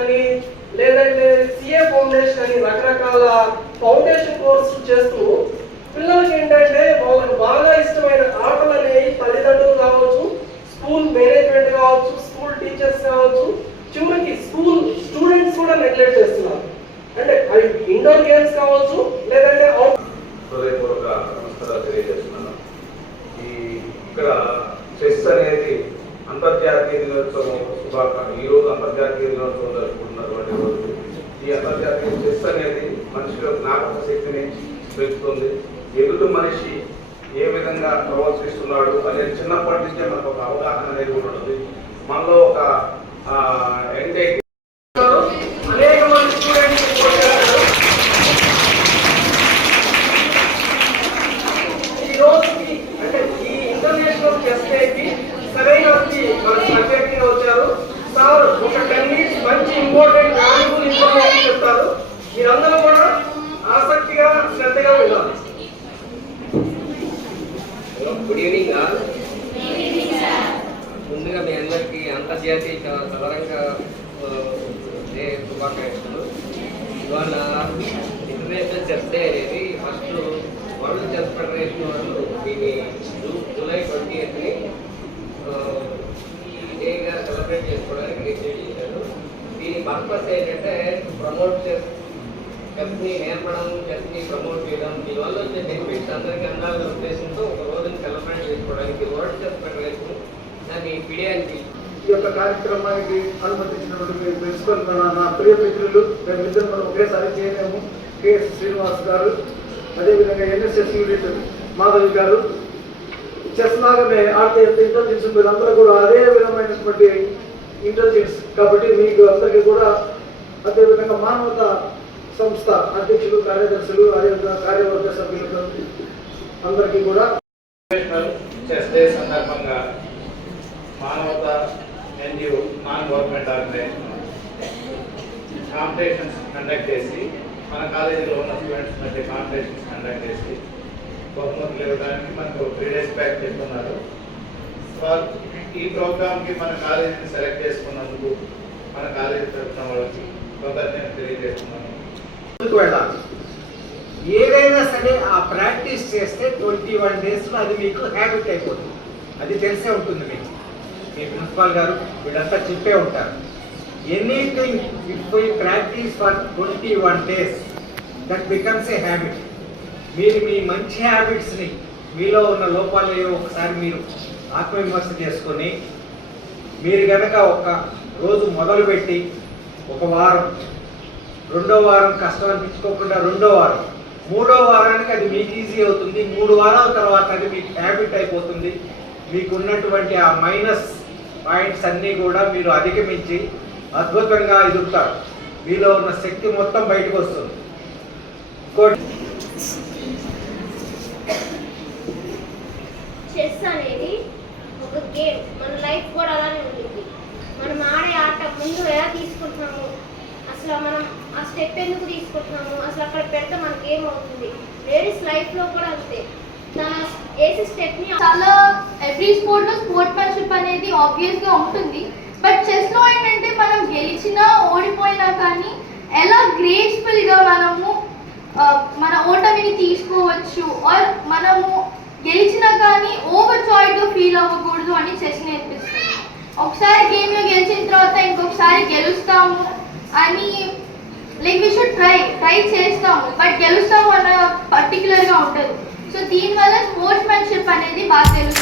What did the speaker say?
అని లేదంటే CA foundation అని రకరకాల ఫౌండేషన్ కోర్సులు చేస్తూ పిల్లలకి ఏంటంటే వాళ్ళకి బాగా ఇష్టమైన ఆటలు అనేవి తల్లిదండ్రులు కావచ్చు, స్కూల్ మేనేజ్మెంట్ కావచ్చు, స్కూల్ టీచర్స్ కావచ్చు, చివరికి స్కూల్ స్టూడెంట్స్ కూడా నెగ్లెక్ట్ చేస్తున్నారు. అంటే అవి ఇండోర్ గేమ్స్ కావచ్చు లేదంటే హృదయపూర్వక నమస్కారాలు తెలియజేస్తున్నాను. ఇక్కడ చెస్ అనేది అంతర్జాతీయ దినోత్సవం ఈ రోజు అంతర్జాతీయ దినోత్సవం జరుపుకుంటున్నటువంటి రోజు. ఈ అంతర్జాతీయ చెస్ అనేది మనిషిలో జ్ఞాపక శక్తిని పెంచుతుంది. ఎదుటి మనిషి ఏ విధంగా ప్రవర్తిస్తున్నాడు అనేది చిన్నప్పటి నుంచే మనకు ఒక అవగాహన అనేది ఉంటుంది. మనలో ఒక అనేక మంది స్టూడెంట్స్ ఈ రోజుకి అంటే ఈ ఇంటర్నేషనల్ చెస్ డేకి సరైన మన సబ్జెక్ట్ వచ్చారు సార్. ఒక 10 minutes మంచి ఇంపార్టెంట్ వాల్యుబుల్ ఇన్ఫర్మేషన్ చెప్తారు. మీరందరూ కూడా ఆసక్తిగా శ్రద్ధగా వినాలి. Good evening all. ముందుగా మీ అందరికీ అంతర్జాతీయ సదరంగా శుభాకాంక్షలు. ఇవాళ ఇంటర్నేషనల్ చెస్ డే అనేది ఫస్ట్ వరల్డ్ చెస్ ఫెడరేషన్ వాళ్ళు దీన్ని జూలై 28ని ఈ డేగా సెలబ్రేట్ చేసుకోవడానికి డిసైడ్ చేశారు. దీని పర్పస్ ఏంటంటే ప్రమోట్ చెస్ని నేర్పడం, చెస్ని ప్రమోట్ చేయడం, దీనివల్ల వచ్చే బెనిఫిట్స్ అందరికీ అందాలనే ఉద్దేశంతో ఒక రోజుని సెలబ్రేట్ చేసుకోవడానికి వరల్డ్ చెస్ ఫెడరేషన్ దాన్ని పిడియానికి ఈ యొక్క కార్యక్రమానికి అనుమతించినటువంటి ప్రిన్సిపల్ నా ప్రియ మిత్రులు, మేమిద్దరు మనం ఒకేసారి చేయలేము, కెఎస్ శ్రీనివాస్ గారు, అదేవిధంగా ఎన్ఎస్ఎస్ యూనిట్ మాధవి గారు, చెస్ లాగానే ఆడితే ఇంటెలిజెన్స్ మీరందరూ కూడా అదే విధమైనటువంటి ఇంటెలిజెన్స్ కాబట్టి మీకు అందరికీ కూడా అదేవిధంగా మానవత సంస్థ అధ్యక్షులు, కార్యదర్శులు, అదేవిధంగా కార్యవర్గ సభ్యులు అందరికీ కూడా చెస్ డే సందర్భంగా Manavata NGO non government organization competitions conduct చేసి మన కాలేజీలో ఉన్న స్టూడెంట్స్ మధ్య కాంపిటీషన్స్ కండక్ట్ చేసి బహుమతులు ఇవ్వడానికి మనకు 3 days బ్యాక్ చెప్తున్నారు. ఈ ప్రోగ్రామ్కి మన కాలేజీని సెలెక్ట్ చేసుకున్నందుకు మన కాలేజీ తరఫున వాళ్ళకి కృతజ్ఞతలు తెలియజేస్తున్నాను. వెళ్ళాలి. ఏదైనా సరే ఆ ప్రాక్టీస్ చేస్తే 21 daysలో అది మీకు హ్యాబిట్ అయిపోతుంది. అది తెలిసే ఉంటుంది మీకు. మీ ప్రిన్సిపాల్ గారు వీళ్ళంతా చెప్పే ఉంటారు. Anything if you practice for 21 days that becomes a habit. మీరు మీ మంచి హ్యాబిట్స్ని, మీలో ఉన్న లోపాలు ఒకసారి మీరు ఆత్మవిమర్శ చేసుకొని మీరు కనుక ఒక రోజు మొదలుపెట్టి ఒక వారం, రెండో వారం కష్టం అనిపించుకోకుండా రెండో వారం, మూడో వారానికి అది మీకు ఈజీ అవుతుంది. 3 వారాల తర్వాత అది మీకు హ్యాబిట్ అయిపోతుంది. మీకు ఉన్నటువంటి ఆ మైనస్ పాయింట్స్ అన్నీ కూడా మీరు అధిగమించి అద్భుతంగా ఎదుగుతారు. మీలో ఉన్న శక్తి మొత్తం బయటకు వస్తుంది. చెస్ అనేది ఒక గేమ్. మన లైఫ్ కూడా అలానే ఉంటుంది. మనం ఆడే ఆట ముందు ఎలా తీసుకుంటున్నాము, అసలు మనం ఆ స్టెప్ ఎందుకు తీసుకుంటున్నాము, అసలు అక్కడ పెడితే మనకి ఏమవుతుంది. లేడీస్ లైఫ్లో కూడా అంతే. తన వేసే స్టెప్ని చాలా ఎవ్రీ స్పోర్ట్లో స్పోర్ట్స్మెన్షిప్ అనేది ఆబ్వియస్గా ఉంటుంది. బట్ చెస్లో ఏంటంటే మనం గెలిచినా ఓడిపోయినా కానీ ఎలా గ్రేస్ఫుల్గా మనము మన ఓటమిని తీసుకోవచ్చు, ఆర్ మనము గెలిచినా కానీ ఓవర్ జాయ్గా ఫీల్ అవ్వకూడదు అని చెస్ నేర్పిస్తుంది. ఒకసారి గేమ్లో గెలిచిన తర్వాత ఇంకొకసారి గెలుస్తాము అని లైక్ వీ షుడ్ ట్రై చేస్తాము, బట్ గెలుస్తాము అన్న పర్టికులర్గా ఉంటుంది. సో దీనివల్ల స్పోర్ట్స్మెన్షిప్ అనేది బాగా తెలుస్తుంది.